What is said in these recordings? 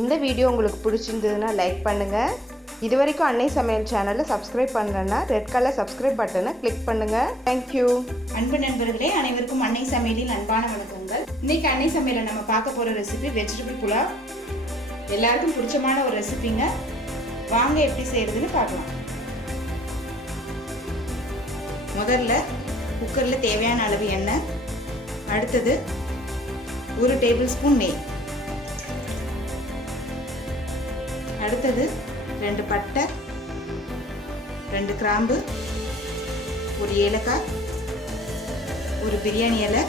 இந்த வீடியோ உங்களுக்கு பிடிச்சிருந்ததுன்னா லைக் பண்ணுங்கள். இது வரைக்கும் அன்னை சமையல் சேனலை சப்ஸ்கிரைப் பண்ணலன்னா ரெட் கலர் சப்ஸ்கிரைப் பட்டனை கிளிக் பண்ணுங்கள். தேங்க்யூ. அன்பு நண்பர்களே, அனைவருக்கும் அன்னை சமையலின் அன்பான வணக்கங்கள். இன்னைக்கு அன்னை சமையலில் நம்ம பார்க்க போகிற ரெசிபி வெஜிடபிள் புலாவ். எல்லாருக்கும் பிடிச்சமான ஒரு ரெசிபிங்க. வாங்க எப்படி செய்யறதுன்னு பார்க்கலாம். முதல்ல குக்கரில் தேவையான அளவு எண்ணெய், அடுத்தது 1 டேபிள் ஸ்பூன் நெய், அடுத்தது 2 பட்டை, 2 கிராம்பு, 1 ஏலக்காய், 1 பிரியாணி இலை,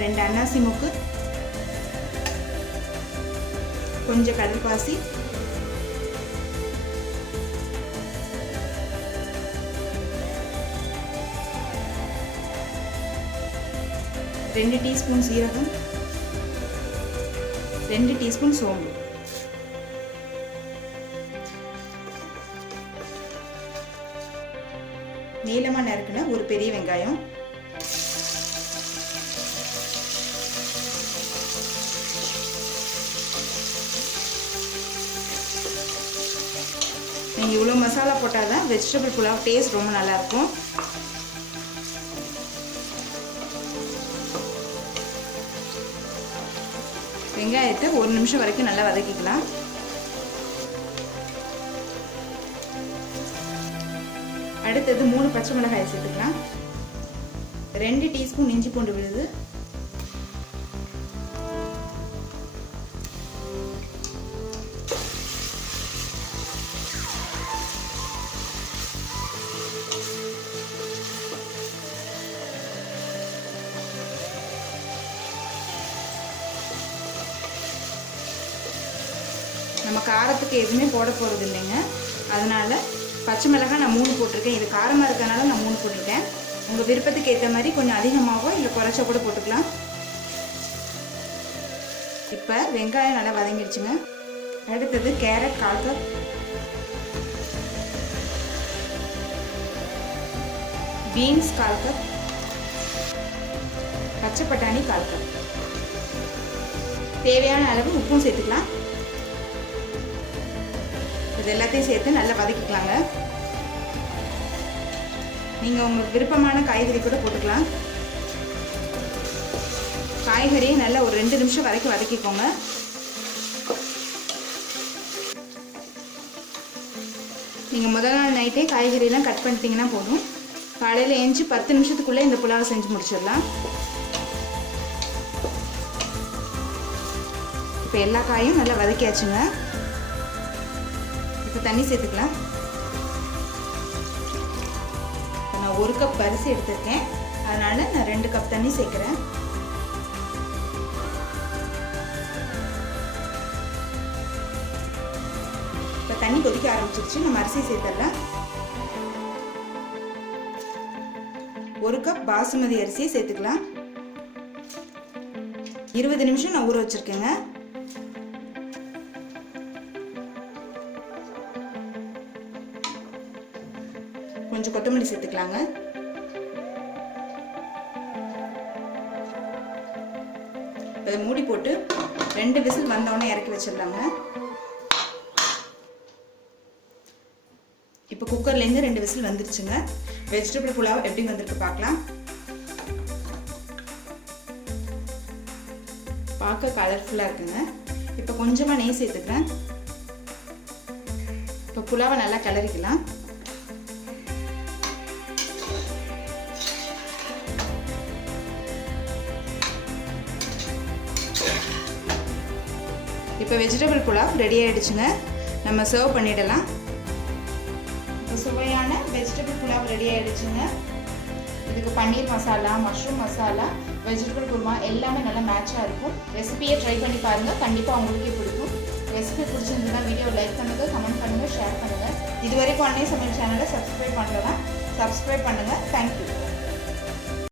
2 அன்னாசி மூக்கு, கொஞ்சம் கடல்பாசி, ரெண்டு டீஸ்பூன் சீரகம், 2 டீஸ்பூன் சோம்பு, நீளமாக நறுக்கின ஒரு பெரிய வெங்காயம், நீங்கள் இவ்வளோ மசாலா போட்டால் தான் வெஜிடபிள் புலாவ் டேஸ்ட் ரொம்ப நல்லாயிருக்கும். வெங்காயத்தை 1 நிமிஷம் வரைக்கும் நல்லா வதக்கிக்கலாம். அடுத்தது 3 பச்சை மிளகாயை சேர்த்துக்கலாம். 2 டீஸ்பூன் இஞ்சி பூண்டு விழுது, நம்ம காரத்துக்கு எதுவுமே போட போகிறது இல்லைங்க, அதனால் பச்சை மிளகாய் நான் 3 போட்டிருக்கேன். இது காரமாக இருக்கனால நான் 3 போட்டிருக்கேன். உங்கள் விருப்பத்துக்கு ஏற்ற மாதிரி கொஞ்சம் அதிகமாகவோ இல்லை குறைச்சா கூட போட்டுக்கலாம். இப்போ வெங்காயம் நல்லா வதங்கிடுச்சுங்க. அடுத்தது கேரட் 1/4 கப், பீன்ஸ் 1/4 கப், பச்சை பட்டாணி 1/4 கப், தேவையான அளவு உப்பும் சேர்த்துக்கலாம். இது எல்லாத்தையும் சேர்த்து நல்லா வதக்கிக்கலாங்க. நீங்கள் உங்களுக்கு விருப்பமான காய்கறி கூட போட்டுக்கலாம். காய்கறியை நல்லா ஒரு 2 நிமிஷம் வரைக்கும் வதக்கிக்கோங்க. நீங்கள் முதல் நாள் நைட்டே காய்கறியெல்லாம் கட் பண்ணிட்டீங்கன்னா போதும். காலையில் எழுந்துச்சி 10 நிமிஷத்துக்குள்ளே இந்த புலாவை செஞ்சு முடிச்சிடலாம். இப்போ எல்லா காயும் நல்லா வதக்கியாச்சுங்க. இப்போ தண்ணி சேர்த்துக்கலாம். நான் 1 கப் அரிசி எடுத்திருக்கேன், அதனால் நான் 2 கப் தண்ணி சேர்க்குறேன். இப்போ தண்ணி கொதிக்க ஆரம்பிச்சிருச்சு, நம்ம அரிசி சேர்த்துடலாம். 1 கப் பாசுமதி அரிசியை சேர்த்துக்கலாம். 20 நிமிஷம் நான் ஊற வச்சுருக்கேங்க. கொஞ்சம் கொத்தமல்லி சேர்த்துக்கலாங்க. அதை மூடி போட்டு 2 விசில் வந்தோடனே இறக்கி வச்சிடலாங்க. இப்போ குக்கர்லேருந்து 2 விசில் வந்துருச்சுங்க. வெஜிடபிள் புலாவ் எப்படி வந்திருக்கு பார்க்கலாம். பார்க்க கலர்ஃபுல்லாக இருக்குங்க. இப்போ கொஞ்சமாக நெய் சேர்த்துக்கிறேன். இப்போ புலாவை நல்லா கிளறிக்கலாம். இப்போ வெஜிடபிள் புலாவ் ரெடி ஆகிடுச்சுங்க. நம்ம சர்வ் பண்ணிடலாம். இப்போ சுவையான வெஜிடபிள் புலாவ் ரெடி ஆகிடுச்சுங்க. இதுக்கு பன்னீர் மசாலா, மஷ்ரூம் மசாலா, வெஜிடபிள் குருமா எல்லாமே நல்லா மேட்சாக இருக்கும். ரெசிபியை ட்ரை பண்ணி பாருங்கள், கண்டிப்பாக உங்களுக்கே பிடிக்கும். ரெசிபி பிடிச்சிருந்ததுன்னா வீடியோ லைக் பண்ணுங்கள், கமெண்ட் பண்ணுங்கள், ஷேர் பண்ணுங்கள். இது வரைக்கும் அன்னை சமையல் சேனலை சப்ஸ்கிரைப் பண்ணுறதா சப்ஸ்கிரைப் பண்ணுங்கள். தேங்க்யூ.